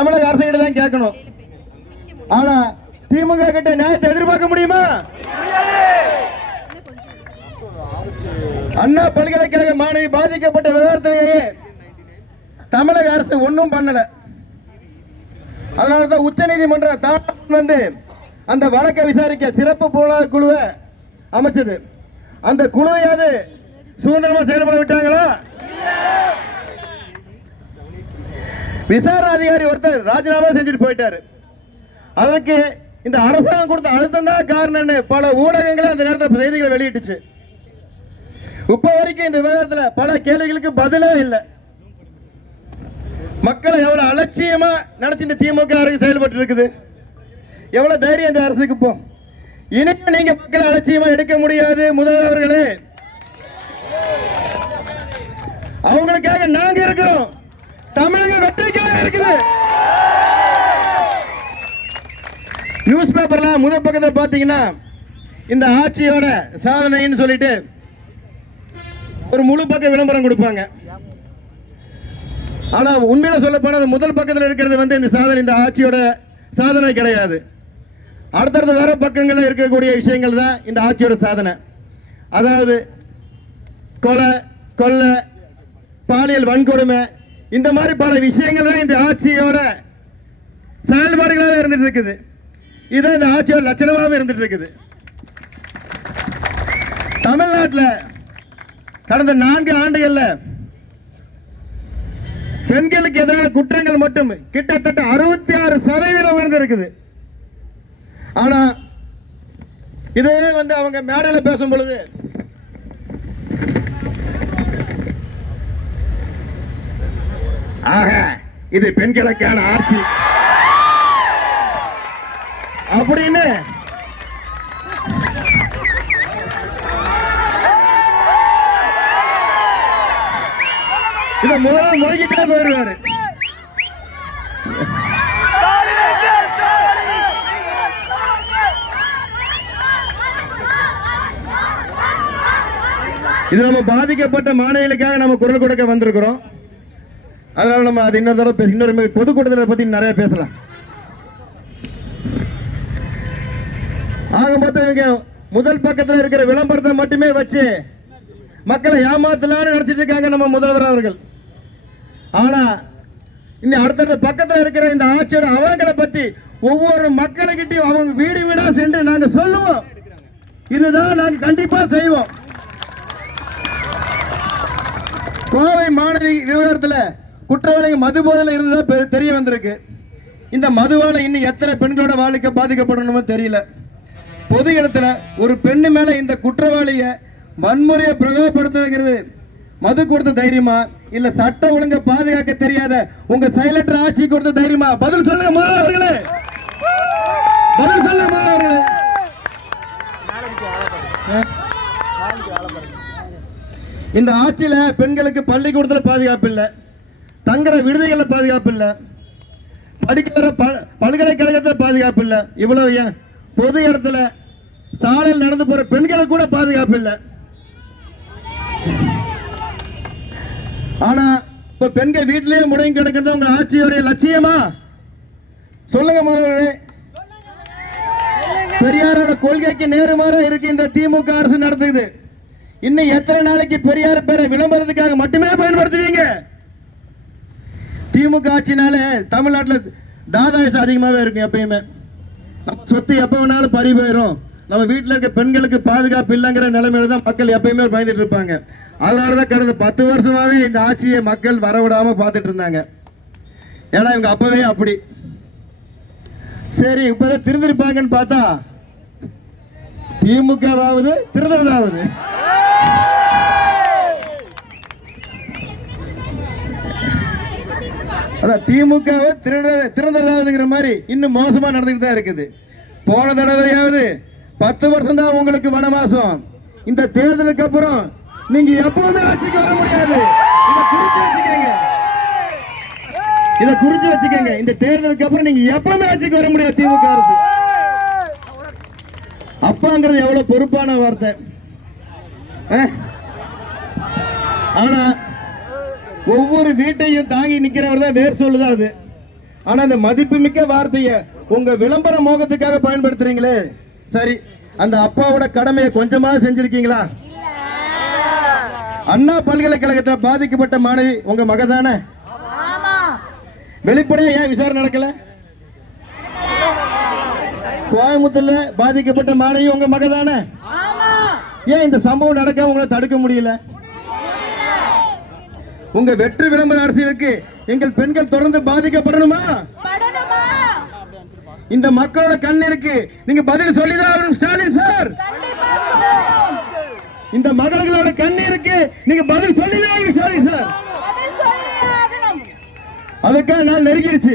தமிழக அரசு கிட்ட தான் கேட்கணும். ஆனா திமுக கிட்ட நியாயத்தை எதிர்பார்க்க முடியுமா? அண்ணா பல்கலைக்கழக மாணவி பாதிக்கப்பட்ட விவகாரத்திலேயே தமிழக அரசு ஒன்றும் பண்ணல. அதனாலதான் உச்ச நீதிமன்ற வந்து அந்த வழக்கை விசாரிக்க சிறப்பு புலனாய்வு குழுவை அமைச்சது. அந்த குழுவையாவது சுதந்திரமா செயல்பட விட்டாங்களா? விசாரணை அதிகாரி ஒருத்தர் ராஜினாமா செஞ்சுட்டு போயிட்டாரு. அதற்கு இந்த அரசாங்கம் கொடுத்த அழுத்தம் தான் காரணம்னு பல ஊடகங்களே அந்த நேரத்தில் செய்திகளை வெளியிட்டுச்சு. இப்ப வரைக்கும் இந்த விவகாரத்தில் பல கேள்விகளுக்கு பதிலே இல்லை. மக்களை எவ்வளவு அலட்சியமா நடத்தி இந்த திமுக அரசு செயல்பட்டு இருக்குது. எவ்வளவு தைரியம் இந்த அரசுக்கு இப்போ? இனிமே நீங்க மக்களை அலட்சியமா எடுக்க முடியாது முதல்வர்களே. அவங்களுக்காக நாங்க இருக்கிறோம். தமிழக வெற்றிக்காக இருக்குது. நியூஸ் பேப்பர்ல முதல் பக்கத்தில் பாத்தீங்கன்னா இந்த ஆட்சியோட சாதனைன்னு சொல்லிட்டு ஒரு முழு பக்க விளம்பரம் கொடுப்பாங்க. ஆனா உண்மையில சொல்ல போனா முதல் பக்கத்தில் இருக்கிறது வந்து இந்த சாதனை இந்த ஆட்சியோட சாதனை கிடையாது. அடுத்தடுத்த வேற பக்கங்களில் இருக்கக்கூடிய விஷயங்கள் தான் இந்த ஆட்சியோட சாதனை. அதாவது கொலை கொள்ளை பாலியல் வன்கொடுமை இந்த மாதிரி பல விஷயங்கள் தான் இந்த ஆட்சியோட செயல்பாடுகளாக இருந்துட்டு இருக்குது. இதுதான் இந்த ஆட்சியோட லட்சணமாகவும் இருந்துட்டு இருக்குது. தமிழ்நாட்டில் கடந்த நான்கு ஆண்டுகளில் பெண்களுக்கு எதிரான குற்றங்கள் மட்டும் கிட்டத்தட்ட அறுபத்தி ஆறு சதவீதம் உயர்ந்திருக்குது. ஆனா இதே வந்து அவங்க மேடையில் பேசும் பொழுது ஆக இது பெண்களுக்கான ஆட்சி. அப்படின்னு இத முதல்ல முழங்கிட்டே போயிருவாரு இது நம்ம பாதிக்கப்பட்ட மாணவிகளுக்காக நம்ம குரல் கொடுக்க வந்திருக்கிறோம். அதனால் நம்ம அது இன்னொரு தடவை பேச- இன்னொரு பொதுக்கூட்டத்தில் பற்றி நிறையா நிறைய பேசலாம். ஆக மொத்தம் இவங்க முதல் பக்கத்தில் இருக்கிற விளம்பரத்தை மட்டுமே வச்சு மக்களை ஏமாத்தலான்னு நினச்சிட்டு இருக்காங்க நம்ம முதல்வர் அவர்கள். ஆனால் இன்னும் அடுத்தடுத்த பக்கத்தில் இருக்கிற இந்த ஆட்சியோட அவங்களை பற்றி ஒவ்வொரு மக்களுக்கிட்டையும் அவங்க வீடு வீடாக சென்று நாங்கள் சொல்லுவோம். இதுதான் நாங்கள் கண்டிப்பாக செய்வோம். கோவை மாணவி விவகாரத்தில் குற்றவாளி மது போதையில் இருந்ததா தெரிய வந்திருக்கு. இந்த மதுவால் இன்னும் எத்தனை பெண்களோட வாழ்க்கை பாதிக்கப்படணுமோ தெரியல. பொது இடத்துல ஒரு பெண்ணு மேலே இந்த குற்றவாளியை வன்முறையை பிரயோகப்படுத்துகிறது மது கொடுத்த தைரியமா? இல்ல சட்ட ஒழுங்க பாதுகாக்க தெரியாத உங்க சைலண்டர் ஆட்சி கொடுத்த தைரியமா? பதில் சொல்லுங்க முதல்வர் பதில் சொல்லுங்க முதல்வர் இந்த ஆட்சியில பெண்களுக்கு பள்ளிக்கூடத்துல பாதுகாப்பு இல்லை. தங்குற விடுதிகளில் பாதுகாப்பு இல்லை படிக்கிற ப- பல்கலைக்கழகத்தில் பாதுகாப்பு இல்லை இவ்வளவு ஏன்? பொது இடத்துல சாலையில் நடந்து போகிற பெண்களுக்கு கூட பாதுகாப்பு இல்லை ஆனால் இப்போ பெண்கள் வீட்டிலேயே முடங்கி கிடக்கிறது உங்கள் ஆட்சியோடைய லட்சியமா? சொல்லுங்க முதல்வரே பெரியாரோட கொள்கைக்கு நேருமாற இருக்கு இந்த திமுக அரசு நடத்துது. இன்னும் எத்தனை நாளைக்கு பெரியார் பேரை விளம்பரத்துக்காக மட்டுமே பயன்படுத்துவீங்க? திமுக ஆட்சினாலே தமிழ்நாட்டில் தாதாயசம் அதிகமாகவே இருக்கும் எப்பயுமே. நம்ம சொத்து எப்போ வேணாலும் பறி போயிடும் நம்ம வீட்டில் இருக்க பெண்களுக்கு பாதுகாப்பு இல்லைங்கிற நிலைமையில தான் மக்கள் எப்பயுமே பயந்துட்டு இருப்பாங்க. அதனால தான் கடந்த பத்து வருஷமாவே இந்த ஆட்சியை மக்கள் வரவிடாமல் பார்த்துட்டு இருந்தாங்க. ஏன்னா இவங்க அப்பவே அப்படி. சரி இப்பதான் திருந்திருப்பாங்கன்னு பார்த்தா திமுகவாவது திருந்ததாவது அதான் திமுகவை திருட திறந்ததாவதுங்கிற மாதிரி இன்னும் மோசமா நடந்துக்கிட்டு தான் இருக்குது. போன தடவையாவது பத்து வருஷம் தான் உங்களுக்கு வனவாசம். இந்த தேர்தலுக்கு அப்புறம் நீங்க எப்பவுமே ஆட்சிக்கு வர முடியாது. இதை குறிச்சு வச்சுக்கோங்க. இதை குறிச்சு வச்சுக்கோங்க. இந்த தேர்தலுக்கு அப்புறம் நீங்க எப்பவுமே ஆட்சிக்கு வர முடியாது திமுக அரசு. அப்பாங்கிறது எவ்வளவு பொறுப்பான வார்த்தை. ஆனா ஒவ்வொரு வீட்டையும் தாங்கி நிக்கிறவர் தான் வேர் சொல்லுதான் அது? ஆனா அந்த மதிப்புமிக்க வார்த்தையை உங்க விளம்பர மோகத்துக்காக பயன்படுத்துறீங்களே. சரி அந்த அப்பாவோட கடமையை கொஞ்சமா செஞ்சிருக்கீங்களா? அண்ணா பல்கலைக்கழகத்தில் பாதிக்கப்பட்ட மாணவி உங்க மக தானே? வெளிப்படையா ஏன் விசாரணை நடக்கல? கோயம்புத்தூர்ல பாதிக்கப்பட்ட மாணவி உங்க மக தானே? ஏன் இந்த சம்பவம் நடக்க உங்களை தடுக்க முடியல? உங்க வெற்றி விளம்பர அரசியலுக்கு எங்கள் பெண்கள் தொடர்ந்து பாதிக்கப்படணுமா? இந்த மக்களோட கண் இருக்கு நீங்க பதில் சொல்லிதான் ஸ்டாலின் சார். இந்த மகளோட கண் இருக்கு நீங்க பதில் சொல்லிதான் ஸ்டாலின் சார். அதுக்காக நான் நெருங்கிடுச்சு